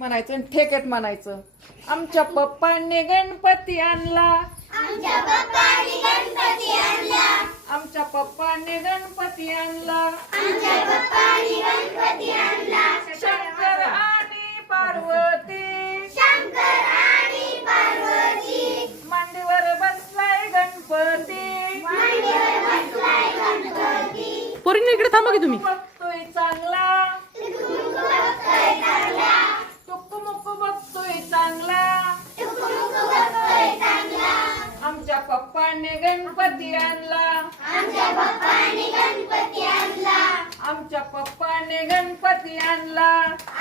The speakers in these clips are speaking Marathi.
म्हणायचं आणि ठेक्यात म्हणायचं. आमच्या पप्पांनी गणपती आणला, आमच्या पप्पांनी गणपती आणला, आमच्या पप्पांनी गणपती आणला, आमच्या पप्पांनी गणपती आणला. शंकर आणि पार्वती, शंकर आणि पार्वती, मांडीवर बसलाय गणपती, मांडीवर बसलाय गणपती. पोरींनो इकडे थांबा की तुम्ही. बघतोय चांगला, टुकुमुकू बघतोय चांगला, टुकुमुकू बघतोय चांगला. टुकुमुकू बघतोय चांगला. आमच्या पप्पांनी गणपती आणला, आमच्या पप्पांनी गणपती आणला, आमच्या पप्पांनी गणपती आणला.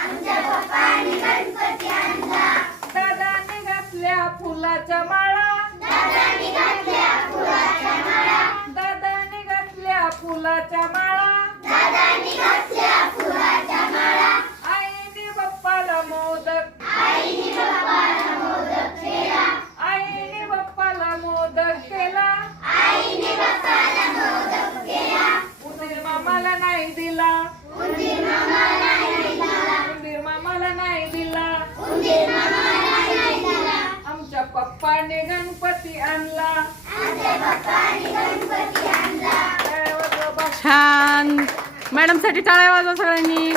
आमच्या पप्पांनी गणपती आणला. दादाने घातल्या फुलाच्या माळा, दादांनी घातल्या फुलाच्या माळा, दादाने घातल्या फुलाच्या माळा. दादांनी घातल्या फुलाच्या माळा. आईने बाप्पाला मोदक, आईने बाप्पाला मोदक केला, आईने बाप्पाला मोदक केला. आईने बाप्पाला मोदक केला. उंदीर मामाला नाही दिला, उंदीर मामाला नाही दिला, उंदीर मामाला नाही दिला. उंदीर मामाला नाही दिला. आमच्या पप्पाने गणपती आणला. आमच्या पप्पांनी गणपती आणला. टाळ्या वाजवा बाप्पा. छान. मॅडम साठी टाळ्या वाजवा सगळ्यांनी.